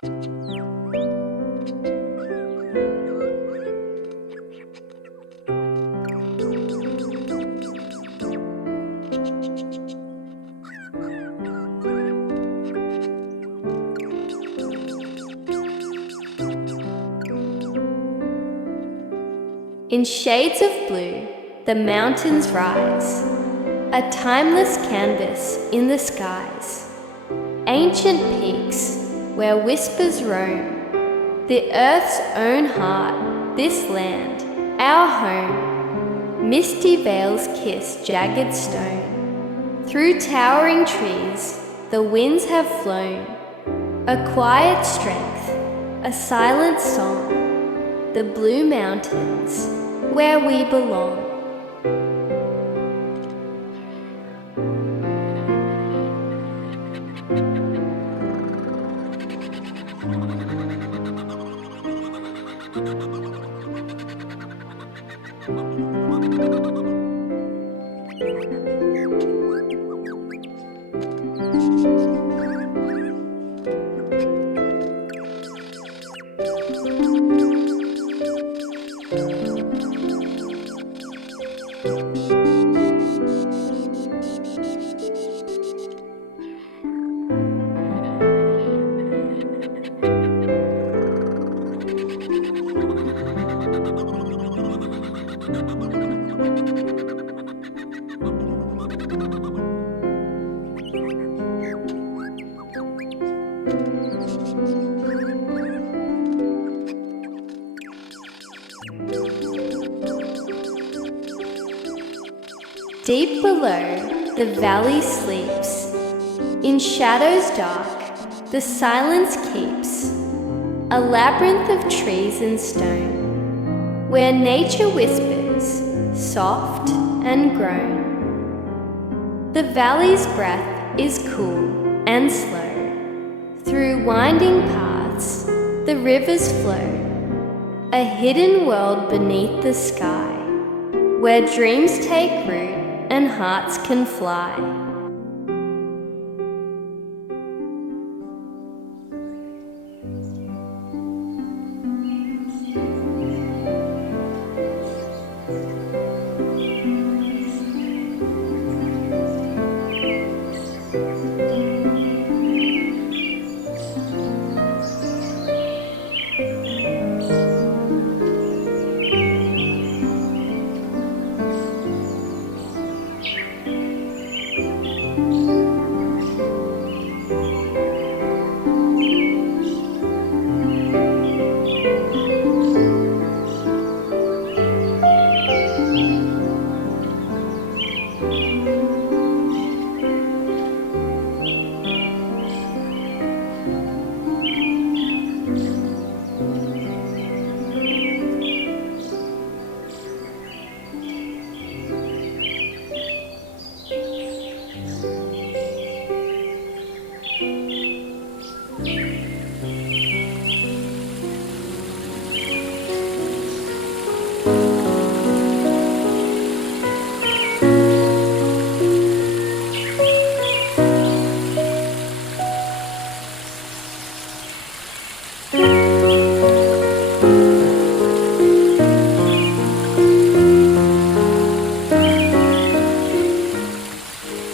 In shades of blue, the mountains rise, a timeless canvas in the skies. Ancient peaks where whispers roam, the earth's own heart, this land, our home. Misty veils kiss jagged stone. Through towering trees, the winds have flown. A quiet strength, a silent song, the blue mountains, where we belong. Deep below, the valley sleeps. In shadows dark, the silence keeps. A labyrinth of trees and stone, where nature whispers, soft and grown. The valley's breath is cool and slow. Through winding paths, the rivers flow. A hidden world beneath the sky, where dreams take root and hearts can fly.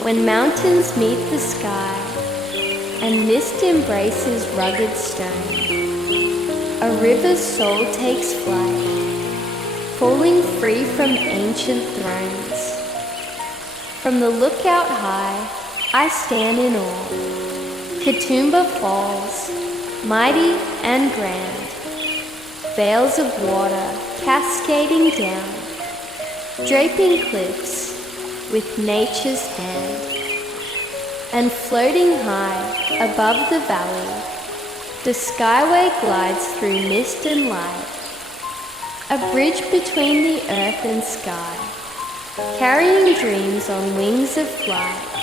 When mountains meet the sky, and mist embraces rugged stone, a river's soul takes flight, falling free from ancient thrones. From the lookout high, I stand in awe. Katoomba Falls, mighty and grand, veils of water cascading down, draping cliffs with nature's hand. And floating high above the valley, the skyway glides through mist and light, a bridge between the earth and sky, carrying dreams on wings of flight.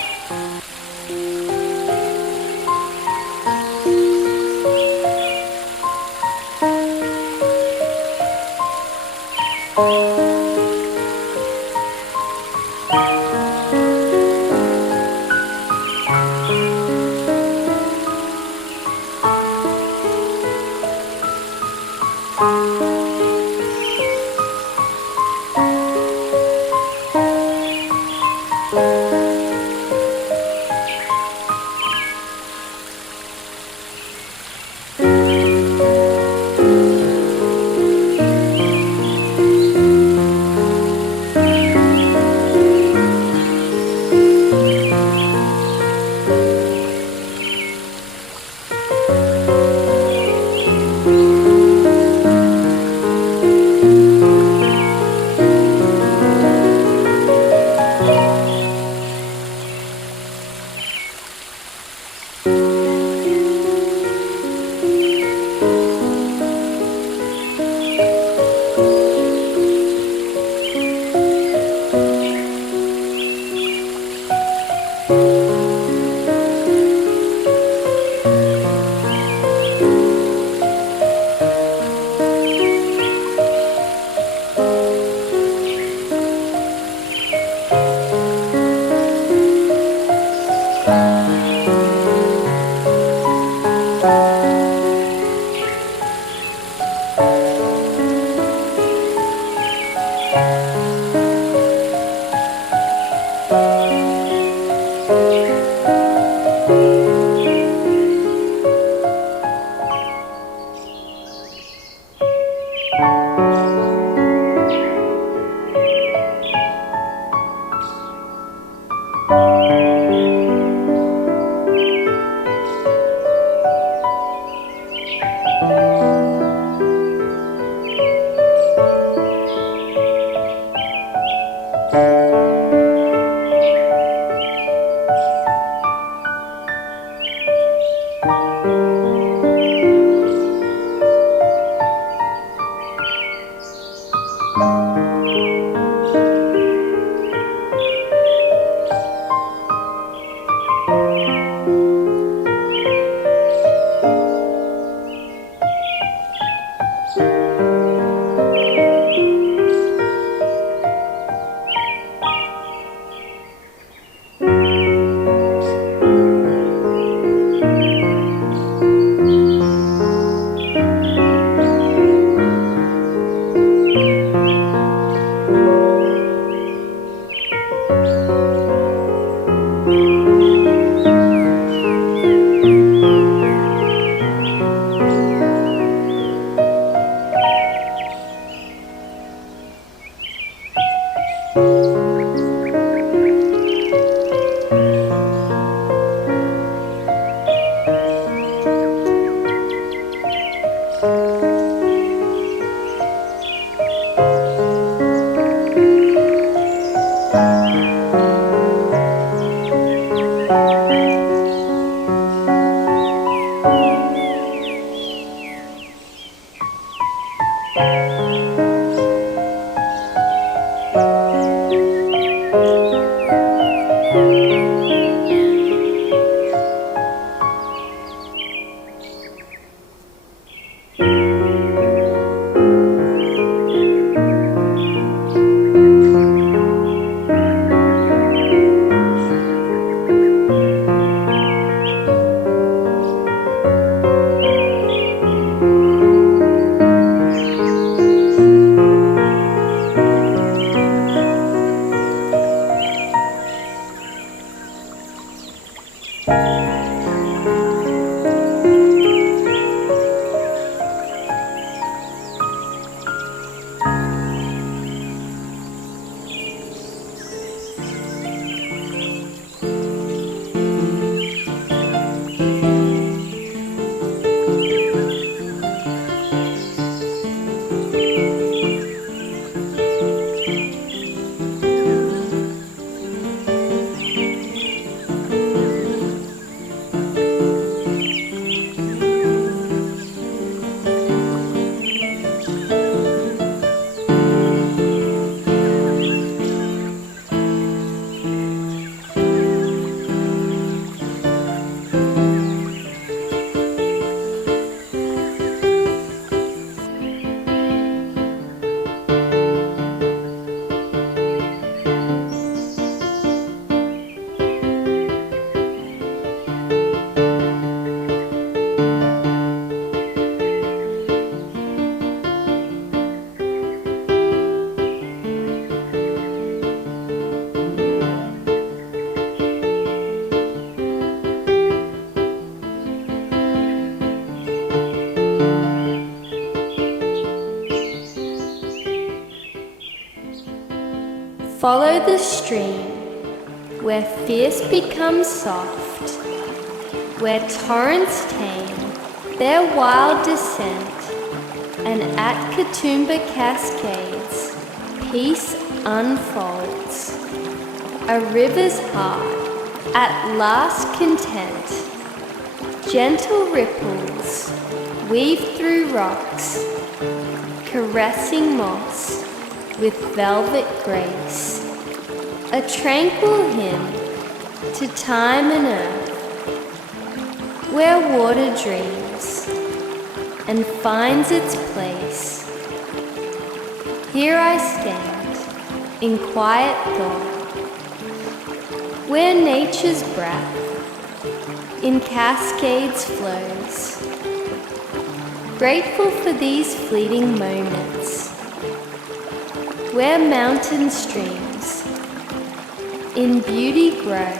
Follow the stream, where fierce becomes soft, where torrents tame their wild descent, and at Katoomba Cascades, peace unfolds. A river's heart, at last content, gentle ripples weave through rocks, caressing moss with velvet grace, a tranquil hymn to time and earth, where water dreams and finds its place. Here I stand in quiet thought, where nature's breath in cascades flows, grateful for these fleeting moments, where mountain streams in beauty grow.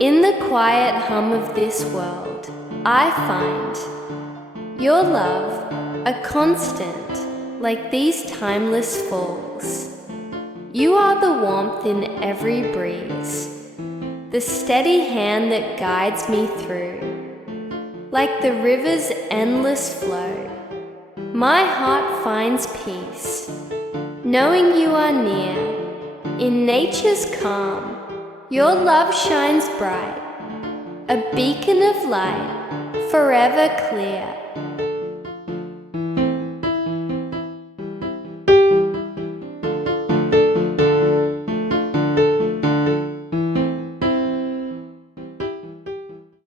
In the quiet hum of this world, I find your love a constant like these timeless falls. You are the warmth in every breeze, the steady hand that guides me through. Like the river's endless flow, my heart finds peace, knowing you are near. In nature's calm, your love shines bright, a beacon of light, forever clear.